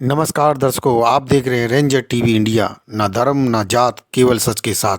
नमस्कार दर्शकों, आप देख रहे हैं रेंजर टीवी इंडिया। ना धर्म ना जात, केवल सच के साथ।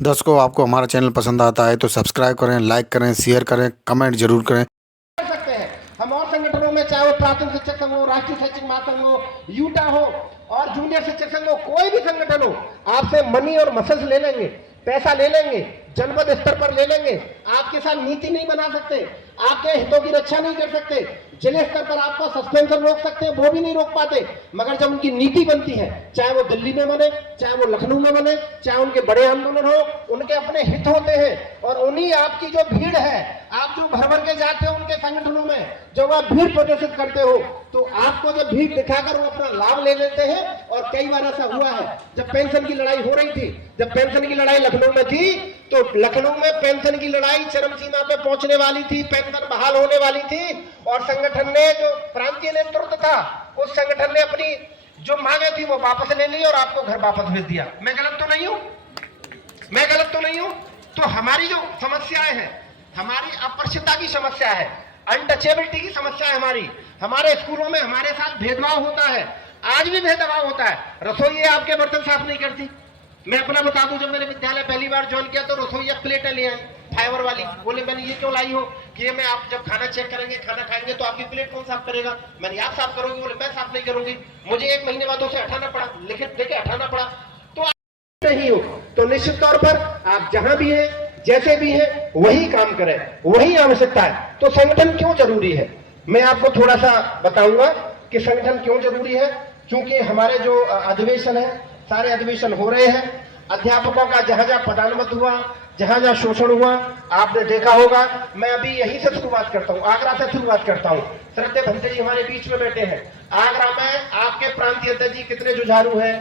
दर्शकों, आपको हमारा चैनल पसंद आता है तो सब्सक्राइब करें, लाइक करें, शेयर करें, कमेंट जरूर करें। कर सकते हैं हम और संगठनों में, चाहे वो प्राथमिक शिक्षक संघ हो, राष्ट्रीय शैक्षिक महासंघ हो, यूटा हो और जूनियर शिक्षक संघ हो, कोई भी संगठन हो, आपसे मनी और मसल्स ले लेंगे, पैसा ले लेंगे, जनपद स्तर पर ले लेंगे, आपके साथ नीति नहीं बना सकते, आपके हितों की रक्षा नहीं कर सकते, जिले स्तर पर आपको सस्पेंशन रोक सकते हैं, वो भी नहीं रोक पाते। मगर जब उनकी नीति बनती है, चाहे वो दिल्ली में बने, चाहे वो लखनऊ में बने, चाहे उनके बड़े आंदोलन हो, उनके अपने हित होते हैं। और उन्हीं आपकी जो भीड़ है, आप जो भर भर के जाते हो उनके संगठनों में, जब आप भीड़ प्रदर्शित करते हो तो आपको जब भीड़ दिखाकर वो अपना लाभ ले लेते हैं। और कई बार ऐसा हुआ है, जब पेंशन की लड़ाई हो रही थी, जब पेंशन की लड़ाई लखनऊ में थी, तो लखनऊ में पेंशन की लड़ाई चरम सीमा पे पहुंचने वाली थी, पेंशन बहाल होने वाली थी, और संगठन ने, जो प्रांतीय नेतृत्व था, उस संगठन ने अपनी जो मांगे थी वो वापस ले ली और आपको घर वापस भेज दिया। मैं गलत तो नहीं हूं? मैं गलत तो नहीं हूं? तो हमारी जो समस्याएं हैं, हमारी अपरिचितता की समस्या है, अनटचेबिलिटी की समस्या है हमारे स्कूलों में हमारे साथ भेदभाव होता है, आज भी भेदभाव होता है। रसोई आपके बर्तन साफ नहीं करती। मैं अपना बता दूं, जब मैंने विद्यालय पहली बार ज्वाइन किया तो रसोईया प्लेटें ले आई फाइबर वाली। बोले मैंने ये क्यों लाई हो? कि मैं, आप जब खाना चेक करेंगे, खाना खाएंगे तो आपकी प्लेट कौन साफ करेगा? मैंने आप साफ करोगे? बोले मैं साफ नहीं करूंगी। मुझे 1 महीने बाद उसे हटाना पड़ा, लिखित देके हटाना पड़ा। तो नहीं हो तो निश्चित तौर पर आप जहां भी हैं, जैसे भी हैं, वही काम करें, वही आवश्यकता है। तो संगठन क्यों जरूरी है, मैं आपको थोड़ा सा बताऊंगा कि संगठन क्यों जरूरी है। क्योंकि हमारे जो अधिवेशन है, सारे अधिवेशन हो रहे हैं, अध्यापकों का जहां जहां पदानुमत हुआ, जहां जहां शोषण हुआ, आपने देखा होगा। मैं अभी यहीं से शुरुआत करता हूं, आगरा से शुरुआत करता हूं। श्रद्धेय भंते जी हमारे बीच में बैठे हैं। आगरा में आपके प्रांतीय अध्यक्ष जी कितने जुझारू हैं,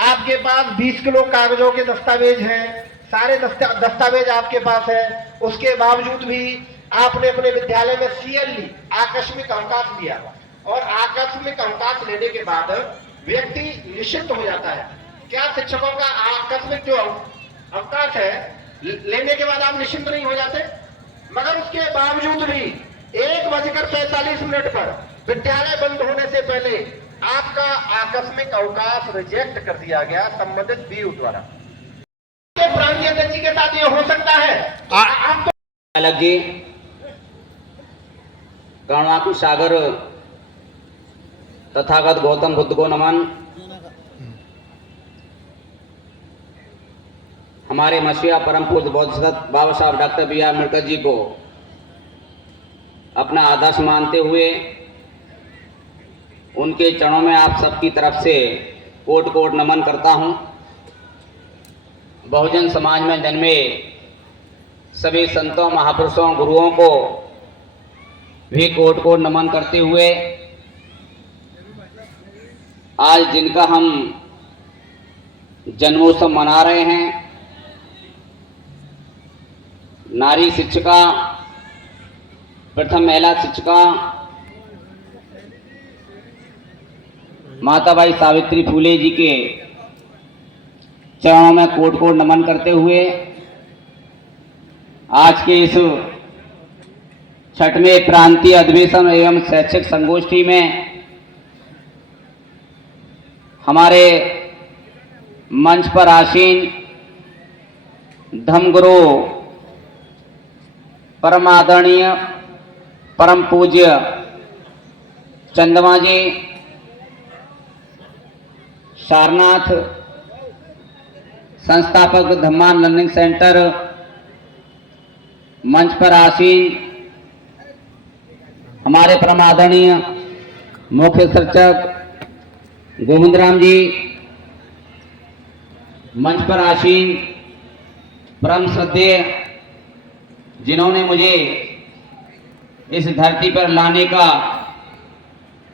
आपके पास 20 किलो कागजों के दस्तावेज हैं, सारे दस्तावेज आपके पास है। उसके बावजूद भी आपने अपने विद्यालय में सीएल ली, आकस्मिक अवकाश लिया, और आकस्मिक अवकाश लेने के बाद व्यक्ति निश्चित हो जाता है। क्या शिक्षकों का आकस्मिक जो अवकाश है लेने के बाद आप निश्चिंत नहीं हो जाते? मगर उसके बावजूद भी 1:45 पर विद्यालय बंद होने से पहले आपका आकस्मिक अवकाश रिजेक्ट कर दिया गया संबंधित बीयू द्वारा। प्रांतीय अध्यक्ष के साथ ये हो सकता है? आप तो अलग जी, करुणाकु सागर तथागत गौतम बुद्ध को नमन। हमारे मसीहा परम पूज्य बोधिसत्व बाबा साहब doctor B are Ambedkar ji को अपना आदर्श मानते हुए उनके चरणों में आप सबकी तरफ से कोट कोट नमन करता हूं। बहुजन समाज में जन्मे सभी संतों, महापुरुषों, गुरुओं को भी कोट कोट नमन करते हुए आज जिनका हम जन्मोत्सव मना रहे हैं, नारी शिक्षिका, प्रथम महिला शिक्षिका माताबाई सावित्री फुले जी के चरणों में कोट कोट नमन करते हुए आज के इस 6वें प्रांतीय अधिवेशन एवं शैक्षिक संगोष्ठी में हमारे मंच पर आसीन धर्मगुरु, परम आदरणीय, परम पूज्य चंद्रमा जी, सारनाथ संस्थापक धम्मान लर्निंग सेंटर, मंच पर आसीन हमारे परम आदरणीय मुख्य शिक्षक गोविंद राम जी, मंच पर आसीन परम श्रद्धेय, जिन्होंने मुझे इस धरती पर लाने का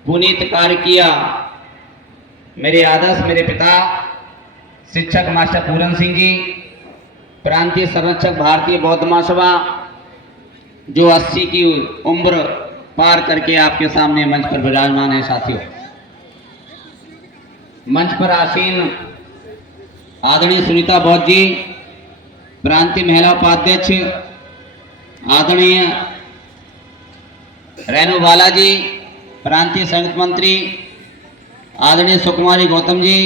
पुनीत कार्य किया, मेरे आदर्श, मेरे पिता शिक्षक मास्टर पूरन सिंह जी, प्रांतीय संरक्षक भारतीय बौद्ध महासभा, जो 80 की उम्र पार करके आपके सामने मंच पर विराजमान है। साथियों, मंच पर आसीन आदरणीय सुनीता बौद्ध जी, प्रांतीय महिला उपाध्यक्ष, आदरणीय रेणु बालाजी, प्रांतीय संयुक्त मंत्री, आदरणीय सुकुमारी गौतम जी,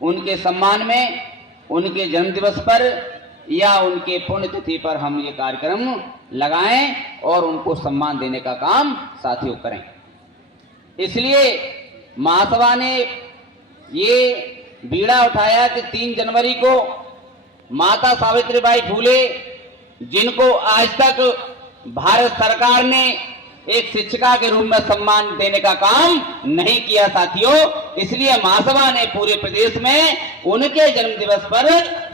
उनके सम्मान में उनके जन्म दिवस पर या उनके पुण्यतिथि पर हम ये कार्यक्रम लगाएं और उनको सम्मान देने का काम साथियों करें। इसलिए महासभा ने ये बीड़ा उठाया कि 3 जनवरी को माता सावित्रीबाई फूले, जिनको आज तक भारत सरकार ने एक शिक्षिका के रूप में सम्मान देने का काम नहीं किया साथियों, इसलिए महासभा ने पूरे प्रदेश में उनके जन्म दिवस पर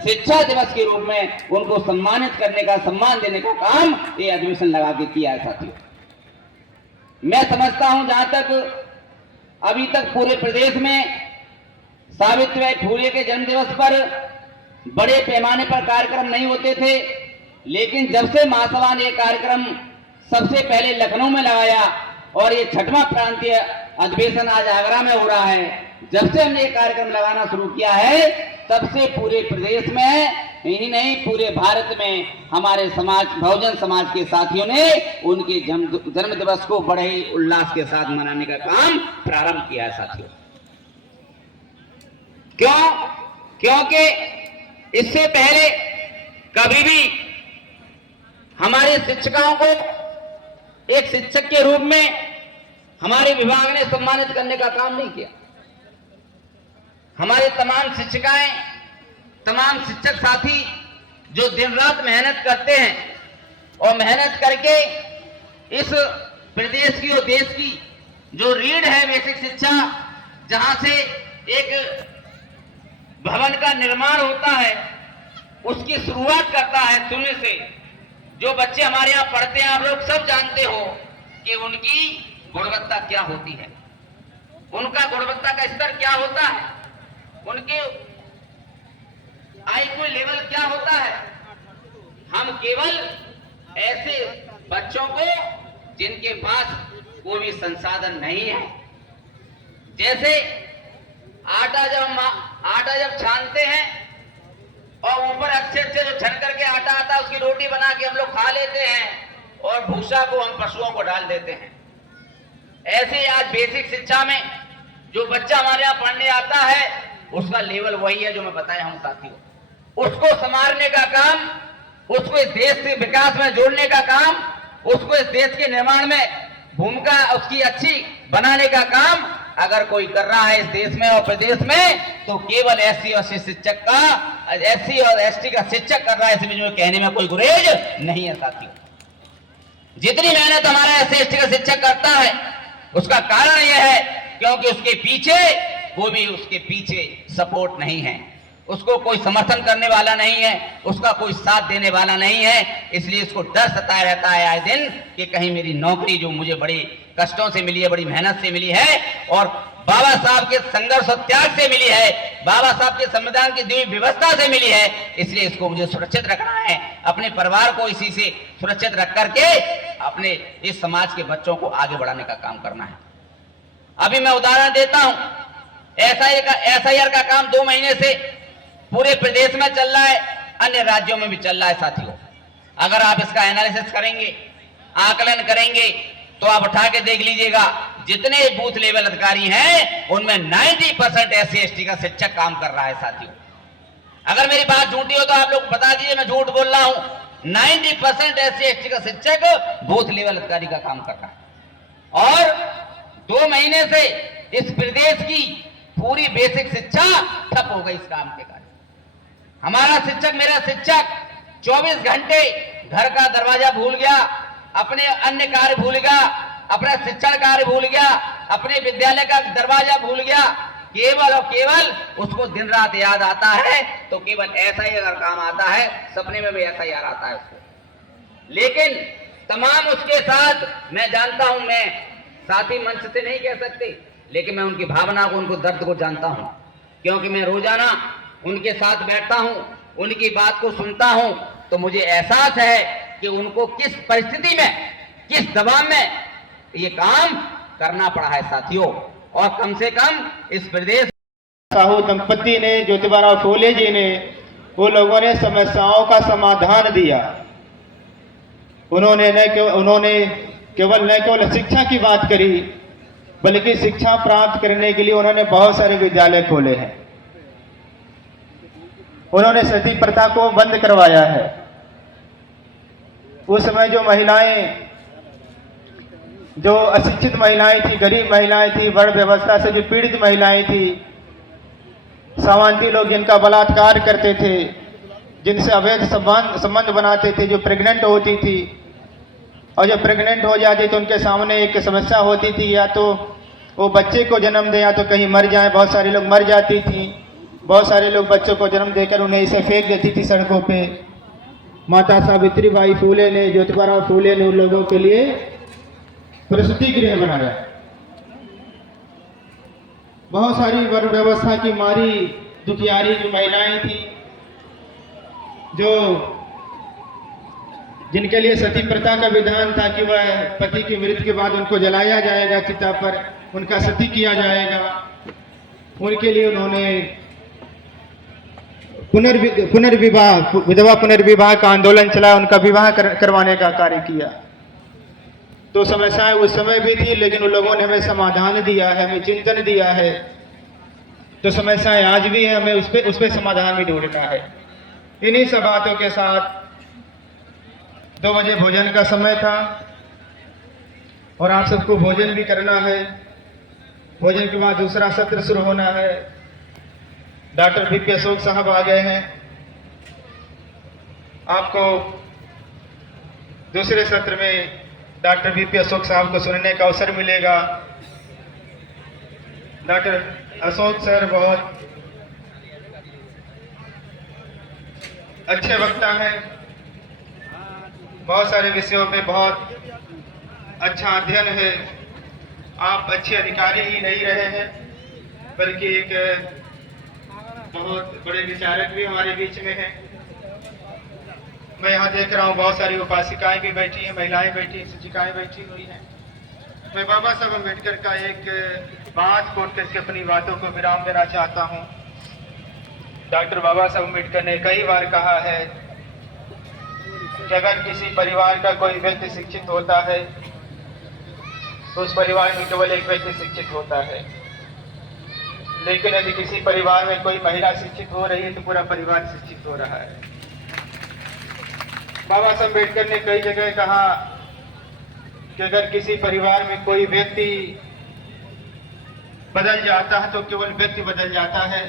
शिक्षा दिवस के रूप में उनको सम्मानित करने का, सम्मान देने का काम ये अधिवेशन लगा के किया है साथियों। मैं समझता हूं जहां तक अभी तक पूरे प्रदेश में सावित्रीबाई फूले के जन्म दिवस पर बड़े पैमाने पर कार्यक्रम नहीं होते थे, लेकिन जब से महासभा ने कार्यक्रम सबसे पहले लखनऊ में लगाया और ये 6वां प्रांतीय अधिवेशन आज आगरा में हो रहा है, जब से हमने ये कार्यक्रम लगाना शुरू किया है तब से पूरे प्रदेश में ही नहीं पूरे भारत में हमारे समाज, बहुजन समाज के साथियों ने उनके जन्म दिवस को बड़े ही उल्लास के साथ मनाने का काम प्रारंभ किया है साथियों। क्यों? क्योंकि इससे पहले कभी भी हमारे शिक्षकों को एक शिक्षक के रूप में हमारे विभाग ने सम्मानित करने का काम नहीं किया। हमारे तमाम शिक्षिकाएं, तमाम शिक्षक साथी जो दिन रात मेहनत करते हैं और मेहनत करके इस प्रदेश की और देश की जो रीढ़ है बेसिक शिक्षा, जहां से एक भवन का निर्माण होता है, उसकी शुरुआत करता है शून्य से। जो बच्चे हमारे यहाँ पढ़ते हैं, आप लोग सब जानते हो कि उनकी गुणवत्ता क्या होती है, उनका गुणवत्ता का स्तर क्या होता है, उनके आईक्यू लेवल क्या होता है। हम केवल ऐसे बच्चों को जिनके पास कोई भी संसाधन नहीं है, जैसे आटा जब छानते हैं और ऊपर अच्छे अच्छे जो छन करके आटा आता है उसकी रोटी बना के हम लोग खा लेते हैं और भूसा को हम पशुओं को डाल देते हैं, ऐसे ही आज बेसिक शिक्षा में जो बच्चा हमारे यहाँ पढ़ने आता है उसका लेवल वही है जो मैं बताया हूं साथियों। उसको संवारने का काम, उसको इस देश के विकास में जोड़ने का काम, उसको इस देश के निर्माण में भूमिका उसकी अच्छी बनाने का काम अगर कोई कर रहा है इस देश में और प्रदेश में, तो केवल एससी और शिक्षक का, एससी और एसटी का शिक्षक कर रहा है, इसमें जो कहने में कोई गुरेज नहीं है साथियों। जितनी मेहनत हमारा एससी एसटी का शिक्षक करता है उसका कारण यह है क्योंकि उसके पीछे वो भी उसके पीछे सपोर्ट नहीं है, उसको कोई समर्थन करने वाला नहीं है, उसका कोई साथ देने वाला नहीं है, इसलिए इसको डर सताया रहता है आए दिन कि कहीं मेरी नौकरी जो मुझे बड़ी कष्टों से मिली है, बड़ी मेहनत से मिली है और बाबा साहब के संघर्ष और त्याग से मिली है, बाबा साहब के संविधान की दी व्यवस्था से मिली है, इसलिए इसको मुझे सुरक्षित रखना है, अपने परिवार को इसी से सुरक्षित रख करके अपने इस समाज के बच्चों को आगे बढ़ाने का काम करना है। अभी मैं उदाहरण देता हूं, एसआईआर का काम 2 महीने से पूरे प्रदेश में चल रहा है, अन्य राज्यों में भी चल रहा है साथियों। अगर आप इसका एनालिसिस करेंगे, आकलन करेंगे, तो आप उठा के देख लीजिएगा जितने बूथ लेवल अधिकारी हैं उनमें 90% एससी एसटी का शिक्षक काम कर रहा है साथियों। अगर मेरी बात झूठी हो तो आप लोग बता दीजिए मैं झूठ बोल रहा हूं। 90% एससी एसटी का शिक्षक बूथ लेवल अधिकारी का काम कर रहा है और 2 महीने से इस प्रदेश की पूरी बेसिक शिक्षा ठप हो गई इस काम के कारण। हमारा शिक्षक, मेरा शिक्षक 24 घंटे घर का दरवाजा भूल गया, अपने अन्य कार्य भूल गया, अपना शिक्षण कार्य भूल गया, अपने विद्यालय का दरवाजा भूल गया, केवल और केवल उसको दिन रात याद आता है तो केवल ऐसा ही अगर काम आता है, सपने में भी ऐसा ही आता है उसको। लेकिन तमाम उसके साथ मैं जानता हूं, मैं साथी मंच से नहीं कह सकते, लेकिन मैं उनकी भावना को, उनको दर्द को जानता हूं, क्योंकि मैं रोजाना उनके साथ बैठता हूं, उनकी बात को सुनता हूं, तो मुझे एहसास है कि उनको किस परिस्थिति में, किस दबाव में ये काम करना पड़ा है साथियों। और कम से कम इस प्रदेश साहू दंपति ने, ज्योतिबा फूले जी ने, वो लोगों ने समस्याओं का समाधान दिया। उन्होंने केवल शिक्षा की बात करी, बल्कि शिक्षा प्राप्त करने के लिए उन्होंने बहुत सारे विद्यालय खोले हैं। उन्होंने सती प्रथा को बंद करवाया है। उस समय जो महिलाएं, जो अशिक्षित महिलाएं थी, गरीब महिलाएं थी, वर्ण व्यवस्था से जो पीड़ित महिलाएं थी, सामंती लोग जिनका बलात्कार करते थे, जिनसे अवैध संबंध बनाते थे, जो प्रेग्नेंट होती थी, और जब प्रेग्नेंट हो जाती तो उनके सामने एक समस्या होती थी, या तो वो बच्चे को जन्म दें या तो कहीं मर जाए। बहुत सारे लोग मर जाती थी। बहुत सारे लोग बच्चों को जन्म देकर उन्हें इसे फेंक देती थी सड़कों पे। माता सावित्रीबाई फूले ने, ज्योतिबा फूले ने उन लोगों के लिए प्रसूति गृह बनाया। बहुत सारी वर्ण व्यवस्था की मारी दुखियारी जो महिलाएं थी, जो जिनके लिए सती प्रथा का विधान था कि वह पति की मृत्यु के बाद उनको जलाया जाएगा, चिता पर उनका सती किया जाएगा, उनके लिए उन्होंने पुनर्विवाह, विधवा पुनर्विवाह का आंदोलन चला, उनका विवाह करवाने का कार्य किया। तो समस्याएं उस समय भी थी, लेकिन उन लोगों ने हमें समाधान दिया है, हमें चिंतन दिया है। तो समस्याएं आज भी है, हमें उस पे समाधान भी ढूंढना है। इन्हीं सब बातों के साथ 2 बजे भोजन का समय था और आप सबको भोजन भी करना है। भोजन के बाद दूसरा सत्र शुरू होना है। डॉक्टर बीपी अशोक साहब आ गए हैं। आपको दूसरे सत्र में डॉक्टर बीपी अशोक साहब को सुनने का अवसर मिलेगा। डॉक्टर अशोक सर बहुत अच्छे वक्ता हैं। बहुत सारे विषयों पे बहुत अच्छा अध्ययन है। आप अच्छे अधिकारी ही नहीं रहे हैं, बल्कि एक बहुत बड़े विचारक भी हमारे बीच में हैं। मैं यहाँ देख रहा हूँ बहुत सारी उपासिकाएं भी बैठी हैं, महिलाएं बैठी हैं, शिक्षिकाएं बैठी हुई हैं। मैं बाबा साहब अम्बेडकर का एक बात कोट करके अपनी बातों को विराम देना चाहता हूँ। डॉक्टर बाबा साहब अम्बेडकर ने कई बार कहा है कि अगर किसी परिवार का कोई व्यक्ति शिक्षित होता है तो उस परिवार में केवल एक व्यक्ति शिक्षित होता है, लेकिन यदि किसी परिवार में कोई महिला शिक्षित हो रही है तो पूरा परिवार शिक्षित हो रहा है। बाबा साहब अम्बेडकर ने कई जगह कहा कि अगर किसी परिवार में कोई व्यक्ति बदल जाता है तो केवल व्यक्ति बदल जाता है,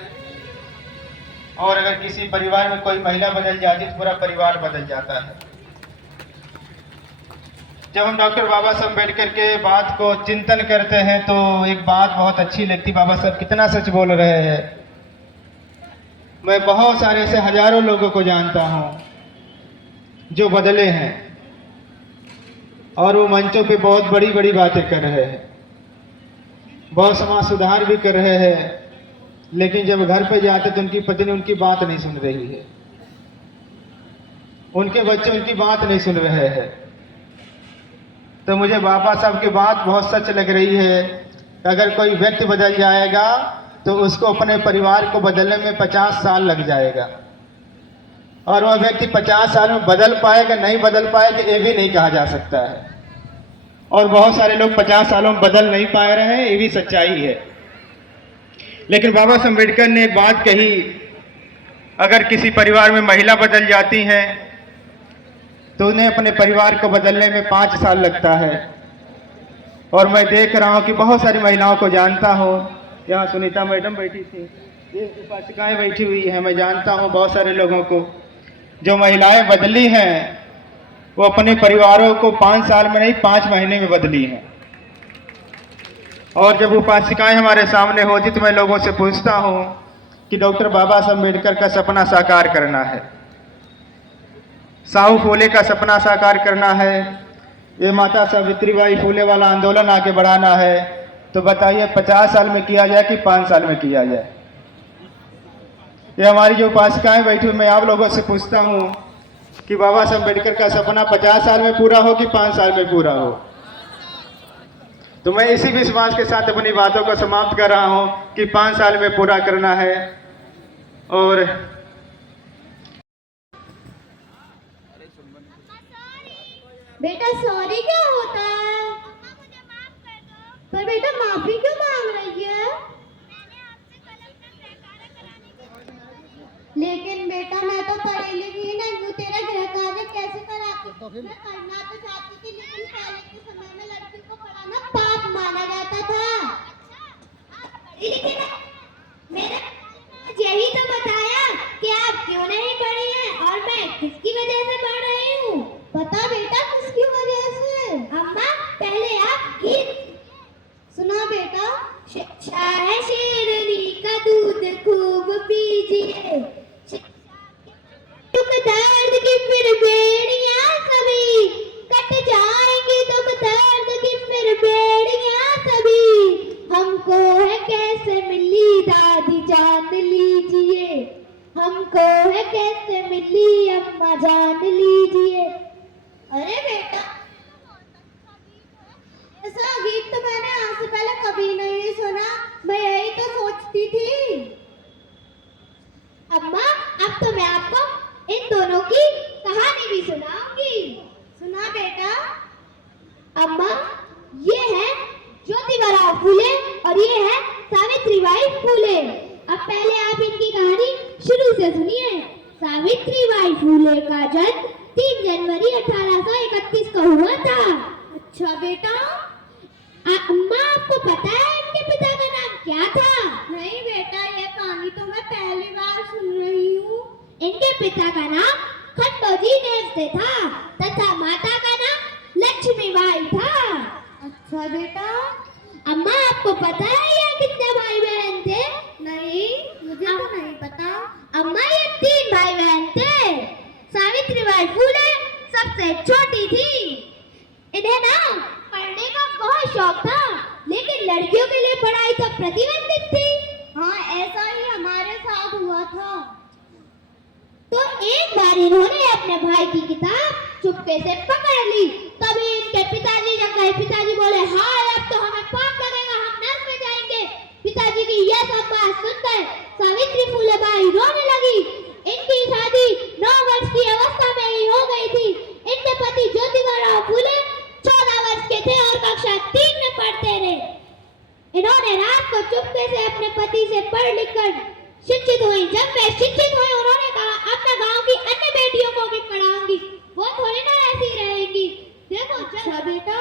और अगर किसी परिवार में कोई महिला बदल जाती है तो पूरा परिवार बदल जाता है। जब हम डॉक्टर बाबा साहब अम्बेडकर के बात को चिंतन करते हैं तो एक बात बहुत अच्छी लगती, बाबा साहब कितना सच बोल रहे हैं। मैं बहुत सारे ऐसे हजारों लोगों को जानता हूं जो बदले हैं और वो मंचों पे बहुत बड़ी बड़ी बातें कर रहे हैं, बहुत समाज सुधार भी कर रहे हैं, लेकिन जब घर पे जाते तो उनकी पत्नी उनकी बात नहीं सुन रही है, उनके बच्चे उनकी बात नहीं सुन रहे हैं। तो मुझे बाबा साहब की बात बहुत सच लग रही है कि अगर कोई व्यक्ति बदल जाएगा तो उसको अपने परिवार को बदलने में 50 साल लग जाएगा, और वह व्यक्ति 50 साल में बदल पाएगा नहीं बदल पाएगा ये भी नहीं कहा जा सकता है। और बहुत सारे लोग 50 सालों में बदल नहीं पा रहे हैं, ये भी सच्चाई है। लेकिन बाबा साहब अम्बेडकर ने एक बात कही, अगर किसी परिवार में महिला बदल जाती हैं तो उन्हें अपने परिवार को बदलने में 5 साल लगता है। और मैं देख रहा हूँ कि बहुत सारी महिलाओं को जानता हूँ, यहाँ सुनीता मैडम बैठी थी, ये उपासिकाएं बैठी हुई हैं, मैं जानता हूँ बहुत सारे लोगों को जो महिलाएं बदली हैं वो अपने परिवारों को 5 साल में नहीं 5 महीने में बदली हैं। और जब उपासिकाएं हमारे सामने होती तो मैं लोगों से पूछता हूँ कि डॉक्टर बाबा साहब अम्बेडकर का सपना साकार करना है, साहू फूले का सपना साकार करना है, ये माता सावित्रीबाई फूले वाला आंदोलन आगे बढ़ाना है, तो बताइए 50 साल में किया जाए कि 5 साल में किया जाए। ये हमारी जो उपासिकाएं बैठी हुई, मैं आप लोगों से पूछता हूँ कि बाबा साहब अम्बेडकर का सपना 50 साल में पूरा हो कि 5 साल में पूरा हो। तो मैं इसी विश्वास के साथ अपनी बातों को समाप्त कर रहा हूँ कि 5 साल में पूरा करना है। और बेटा सॉरी क्या होता है? पर बेटा माफी क्यों मांग रही है? लेकिन बेटा मैं तो पढ़ी लिखी नहीं हूँ, तेरा गृह कार्य कैसे कराती? मैं करना तो चाहती थी, लेकिन पहले के समय में लड़कियों को पढ़ाना पाप माना जाता था। मैंने यही तो बताया कि आप क्यों नहीं पढ़ी हैं और मैं किसकी वजह से पढ़ रही हूँ। बता बेटा किसकी वजह से? अम्मा पहले आप गीत सुना बेटा। शिक्षा है शेरनी का दूध खूब पीजिए, दुख दर्द की फिर बेड़ियां सभी कट जाएंगी, दुख दर्द की फिर बेड़ियां सभी हमको है कैसे मिली दादी जान लीजिए, हमको है कैसे मिली अम्मा जान लीजिए। अरे बेटा ऐसा गीत तो मैंने आज से पहले कभी नहीं सुना, मैं यही तो सोचती थी। अम्मा अब तो मैं आपको इन दोनों की कहानी भी सुनाऊंगी। सुना बेटा। अम्मा ये है ज्योतिबा फूले और ये है सावित्रीबाई फूले। अब पहले आप इनकी कहानी शुरू से सुनिए। सावित्रीबाई फूले का जन्म 3 जनवरी 1831 को हुआ था। अच्छा बेटा। अम्मा आपको पता है इनके पिता का नाम क्या था? नहीं बेटा, ये कहानी तो मैं पहली बार सुन रही हूँ। इनके पिता का नाम खंडोजी नेवसे था तथा माता का नाम लक्ष्मीबाई था। अच्छा बेटा। अम्मा आपको पता है ये कितने भाई बहन थे? नहीं, मुझे तो नहीं पता। अम्मा ये 3 भाई बहन थे। सावित्रीबाई फूले सबसे छोटी थी। इन्हें ना पढ़ने का बहुत शौक था, लेकिन लड़कियों के लिए पढ़ाई तो प्रतिबंधित थी। हाँ ऐसा ही हमारे साथ हुआ था। तो एक बार इन्होंने अपने भाई की किताब चुपके से पकड़ ली। तभी इनके पिताजी जब गए, पिताजी बोले हाय अब तो हमें पाप लगेगा, हम नर्क में जाएंगे। पिताजी की यह सब बात सुनकर सावित्री फूले बाई रोने लगी। इनकी शादी 9 वर्ष की अवस्था में ही हो गई थी। इनके पति ज्योतिबा फूले 14 वर्ष के थे और कक्षा 3 में पढ़ते रहे। इन्होंने रात को चुपके से अपने पति से पढ़ लिख कर शिक्षित हुई। जब वे शिक्षित हुई उन्होंने कहा अब मैं गांव की अन्य बेटियों को भी पढ़ाऊंगी, वो थोड़ी ना ऐसी रहेंगी। देखो अच्छा बेटा।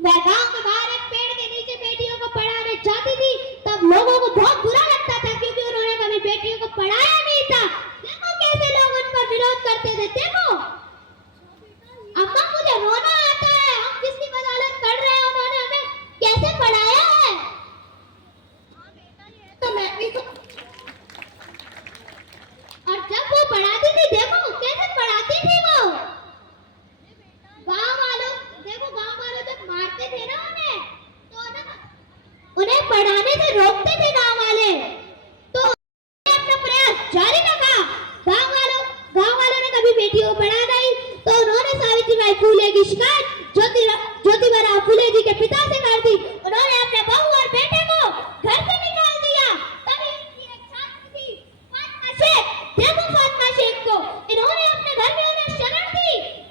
मैं गांव के बाहर एक पेड़ के नीचे बेटियों को पढ़ाने जाती थी, तब लोगों को बहुत बुरा लगता था क्योंकि उन्होंने कभी बेटियों को पढ़ाया नहीं था। देखो कैसे लोग उन पर विरोध करते थे। देखो अम्मा मुझे रोना आता है, हम किसकी बदौलत पढ़ रहे हैं, उन्होंने हमें कैसे पढ़ाया है। तो मैं भी और जब वो पढ़ाती थी देखो कैसे पढ़ाती थी वो। गाँव वालों जब मारते थे ना उन्हें, तो ना उन्हें पढ़ाने से रोकते थे गाँव वाले, तो अपना प्रयास जारी रखा। गाँव वालों ने कभी बेटियों को पढ़ा नहीं, तो उन्होंने सावित्रीबाई फूले की शिकायत ज्योतिबा फूले जी के पिता से कर दी। उन्होंने अपने बहू और बेटे को घर से निकाल दिया। तभी इनकी एक छात्र थी फातिमा शेख। देखो फातिमा शेख को, इन्होंने अपने घर में उन्हें शरण दी।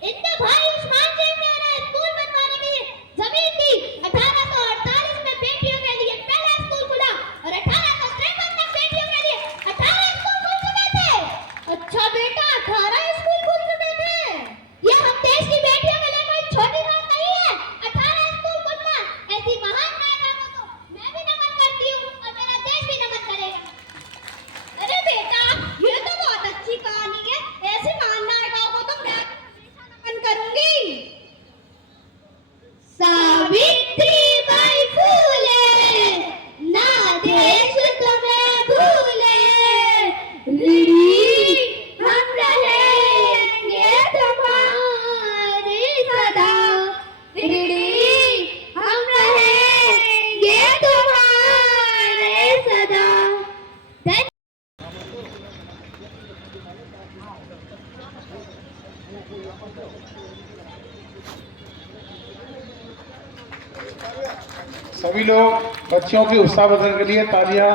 इनके भाई उस्मान शेख ने उन्हें स्कूल बनवाने के लिए जमीन दी। 1848 में बेटियों के लिए पहला स्कूल खुला और 1853 तक बेटियों के लिए 18 स्कूल खुल चुके थे। अच्छा बेटा 18 स्कूल खुल चुके थे। ये हम देश की बेटियों के लिए कोई छोटी बात नहीं है। 18 स्कूल खुलना, ऐसी महान महिला को तो मैं भी नमन करती हूँ और मेरा देश भी नमन करेगा। अरे बेटा ये तो बहुत अच्छी कहानी है, ऐसी महान नायिकाओं को तो मैं नमन करूंगी। सावित्रीबाई फूले ना देश तुम्हें भूले, ऋणी हम रहेंगे तुम्हारे सदा, ऋणी हम रहेंगे तुम्हारे सदा। सभी लोग बच्चों के उत्साहवर्धन के लिए तालियां